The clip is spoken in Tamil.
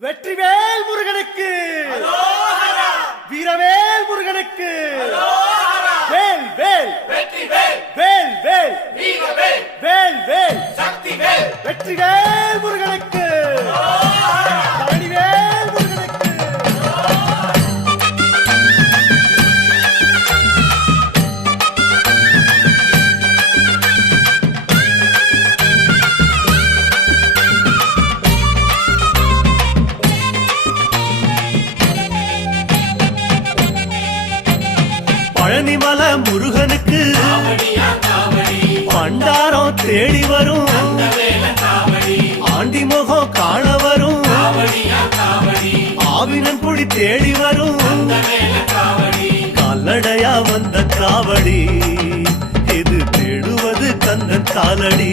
வெற்றிவேல் முருகனுக்கு, வீரவேல் முருகனுக்கு, வேல் வேல் வெற்றிவேல், வேல் வேல் வீரவேல், வேல் வேல் சக்திவேல், வெற்றிவேல் முருகனுக்கு, பழனிவேல் முருகனுக்கு. பழனிமல முருகனுக்கு காவடியா காவடி, பண்டாரம் தேடி வரும், வேல காவடி, ஆண்டி முகம் காண வரும், காவடியா காவடி, ஆவினன் குடி தேடி வரும், வேல காவடி, கால்நடையா வந்த காவடி, இது தேடுவது கந்தன் காலடி.